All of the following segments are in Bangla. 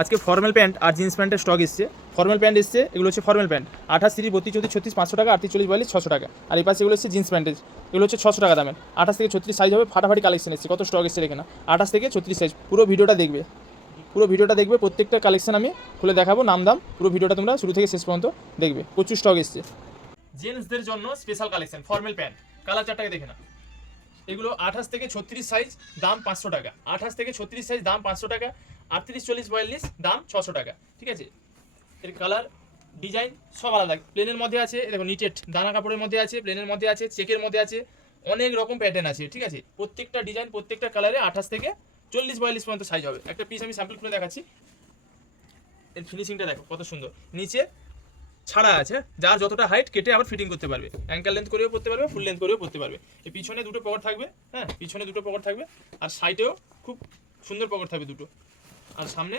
আজকে ফর্মাল প্যান্ট আর জিন্স প্যান্টের স্টক এসছে। ফর্মাল প্যান্ট এসছে, এগুলো হচ্ছে ফর্মাল প্যান্ট 28, 30, 32, 34, 36, 500 টাকা, 38, 40, 42, 600 টাকা। আর এই পাশে এগুলো হচ্ছে জিন্স প্যান্টের, এগুলো হচ্ছে 600 টাকা দামের। 28 থেকে 36 সাইজ হবে, ফাটাফাটি কালেকশন এসছে। কত স্টক এসছে দেখে না, 28 থেকে 36 সাইজ। পুরো ভিডিওটা দেখবে, প্রত্যেকটা কালেকশন আমি খুলে দেখাবো, নাম দাম পুরো ভিডিওটা তোমরা শুরু থেকে শেষ পর্যন্ত দেখবে। প্রচুর স্টক এসছে। জেন্টসদের জন্য special collection formal pant, colour চারটাকে দেখে না। এগুলো 28 থেকে 36 সাইজ, দাম 500 টাকা। 28 থেকে 36 সাইজ, দাম 500 টাকা। 38, 40, 42, দাম 600 টাকা। ঠিক আছে, এর কালার ডিজাইন সব আলাদা। প্লেনের মধ্যে আছে, দেখো নিটেড দানা কাপড়ের মধ্যে আছে, প্লেনের মধ্যে আছে, চেকের মধ্যে আছে, অনেক রকম প্যাটার্ন আছে। ঠিক আছে, প্রত্যেকটা ডিজাইন প্রত্যেকটা কালারে 28 থেকে 40, 42 পর্যন্ত সাইজ হবে। একটা পিস আমি স্যাম্পল খুলে দেখাচ্ছি। এর ফিনিশিংটা দেখো কত সুন্দর। নিচে ছাড়া আছে, যার যতটা হাইট কেটে আবার ফিটিং করতে পারবে। অ্যাঙ্কেল লেন্থ করেও পড়তে পারবে, ফুল লেন্থ করেও পড়তে পারবে। এই পিছনে দুটো পকেট থাকবে, হ্যাঁ পিছনে দুটো পকেট থাকবে, আর সাইডেও খুব সুন্দর পকেট থাকবে দুটো। আর সামনে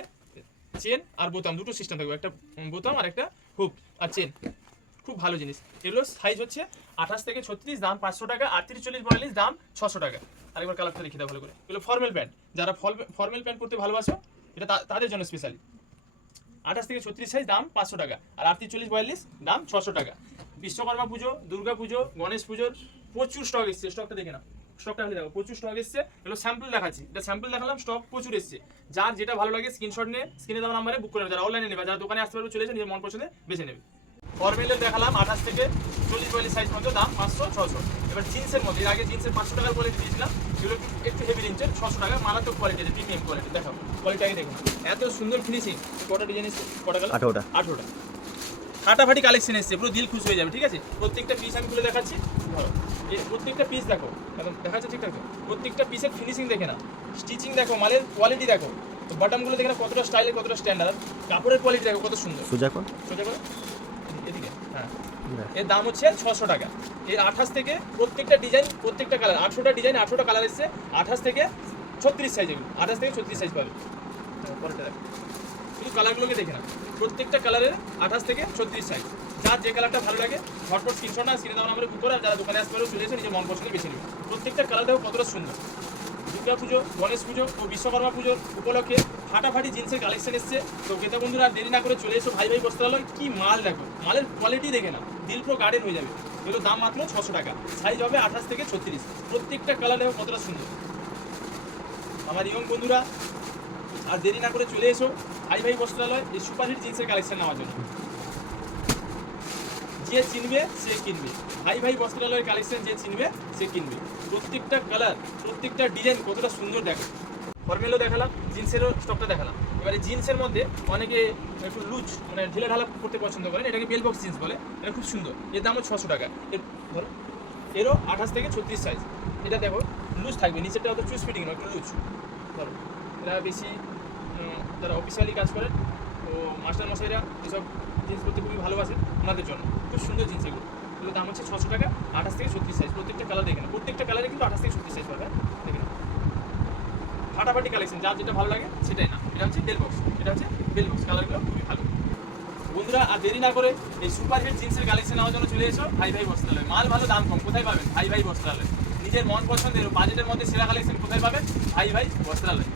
চেন আর বোতাম দুটো সিস্টেম থাকবে, একটা বোতাম আর একটা হুক আর চেন। খুব ভালো জিনিস। এগুলো সাইজ হচ্ছে 28 থেকে 36, দাম 500 টাকা। 38, 40, 42, দাম 600 টাকা। আরেকবার কালারটা দেখে দাও ভালো করে। এগুলো ফর্মাল প্যান্ট, যারা ফর্মাল প্যান্ট পরতে ভালোবাসো এটা তাদের জন্য স্পেশালি। 28 থেকে 36 সাইজ, দাম 500 টাকা। আর 38, 40, 42, দাম 600 টাকা। বিশ্বকর্মা পুজো, দুর্গা পুজো, গণেশ পুজোর প্রচুর স্টক এসছে। স্টকটা দেখে নাও, স্টকটা খালি দেখো, প্রচুর স্টক এসছে। এগুলো স্যাম্পল দেখাচ্ছি, এটা স্যাম্পল দেখালাম, স্টক প্রচুর এসছে। যার যেটা ভালো লাগে স্ক্রিনশট নিয়ে স্ক্রিনে দেওয়া নাম্বারে বুক করে নেবে। যারা অনলাইনে নেবে, যারা দোকানে আসতে পারবে চলে এসে নিজের মন পছন্দে বেছে নেবে। ফর্মালের দেখালাম 28 থেকে 40, 42 সাইজ পর্যন্ত, দাম 500, 600। এবার জিন্সের মধ্যে, এর আগে জিন্সের 500 টাকার কোয়ালিটি দিয়েছিলাম, এগুলো একটু হেভি রেঞ্জের 600 টাকা। মারাত্মক কোয়ালিটি, প্রিমিয়াম কোয়ালিটি। দেখো কোয়ালিটিটাকে দেখুন, এত সুন্দর ফিনিশিং। কটা ডিজাইন এসছে, কটা কালার? 18টা। ফাটাফাটি কালেকশন এসছে, পুরো দিল খুশ হয়ে যাবে। ঠিক আছে, প্রত্যেকটা পিস আমি খুলে দেখাচ্ছি। ধরো প্রত্যেকটা পিস দেখো, একদম দেখাচ্ছে ঠিকঠাক। প্রত্যেকটা পিসের ফিনিশিং দেখে না, স্টিচিং দেখো, মালের কোয়ালিটি দেখো, বাটনগুলো দেখে না কতটা স্টাইলে, কতটা স্ট্যান্ডার্ড। কাপড়ের কোয়ালিটি দেখো কত সুন্দর। সোজা করে এদিকে, হ্যাঁ। এর দাম হচ্ছে 600 টাকা। এর 28 থেকে প্রত্যেকটা ডিজাইন প্রত্যেকটা কালার, 800টা ডিজাইন 800টা কালার এসছে। 28 থেকে 36 সাইজ, এগুলো 28 থেকে 36 সাইজ পাবে। পরেরটা দেখো, শুধু কালারগুলোকে দেখে না, প্রত্যেকটা কালারের 28 থেকে 36 সাইজ। যার যে কালারটা ভালো লাগে ঝটপট স্ক্রিনশট না স্ক্রিনে দেওয়া নাম্বারে বুক করে, আর যারা দোকানে আসতে পারো চলে এসে নিজের মন পছন্দ বেছে নেবে। প্রত্যেকটা কালার দেখো কতটা সুন্দর। দুর্গা পুজো, গণেশ পুজো ও বিশ্বকর্মা পুজোর উপলক্ষে ফাটাফাটি জিন্সের কালেকশন এসছে। তো ক্রেতা বন্ধুরা দেরি না করে চলে এসো ভাই বস্ত্রালয়। কি মাল দেখো, মালের কোয়ালিটি দেখে না, দিল পুরো গার্ডেন হয়ে যাবে। এগুলো দাম মাত্র 600 টাকা। সাইজ হবে 28 থেকে 36। প্রত্যেকটা কালার দেখো কতটা সুন্দর। আমার ইয়ং বন্ধুরা আর দেরি না করে চলে এসো ভাই বস্ত্রালয়, এই সুপারহিট জিন্সের কালেকশন নেওয়ার জন্য। যে চিনবে সে কিনবে। ভাই বস্ত্রালয়ের কালেকশন যে চিনবে সে কিনবে। প্রত্যেকটা কালার প্রত্যেকটা ডিজাইন কতটা সুন্দর দেখো। ফর্মেলও দেখালাম, জিন্সেরও স্টকটা দেখালাম। এবারে জিন্সের মধ্যে অনেকে একটু লুজ মানে ঢিলে ঢালা করতে পছন্দ করেন, এটাকে বেল বক্স জিন্স বলে। এটা খুব সুন্দর, এর দামও 600 টাকা। ধরো এরও 28 থেকে 36 সাইজ। এটা দেখো লুজ থাকবে, নিচেরটা অত চুজ ফিটিং নয়, একটু লুজ। ধরো এরা বেশি যারা অফিসিয়ালি কাজ করেন ও মাস্টার মশাইরা এসব জিন্স পরতে খুবই ভালোবাসেন, ওনাদের জন্য খুব সুন্দর জিন্স এগুলো। এগুলোর দাম হচ্ছে 600 টাকা। 28 থেকে 36 সাইজ, প্রত্যেকটা কালার দেখে না, প্রত্যেকটা কালারে কিন্তু 28 থেকে 36 সাইজ পাবে। দেখে না, ফাটাফাটি কালেকশন, যার যেটা ভালো লাগে সেটাই না। এটা হচ্ছে বেল বক্স, এটা হচ্ছে বেল বক্স, কালারগুলো খুবই ভালো। বন্ধুরা আর দেরি না করে এই সুপারহিট জিন্সের কালেকশন নেওয়ার জন্য চলে এসো ভাই বস্ত্রালয়। মাল ভালো, দাম কম, কোথায় পাবেন? ভাই বস্ত্রালয়। নিজের মন পছন্দের বাজেটের মধ্যে সেরা কালেকশন কোথায় পাবেন? ভাই বস্ত্রালয়।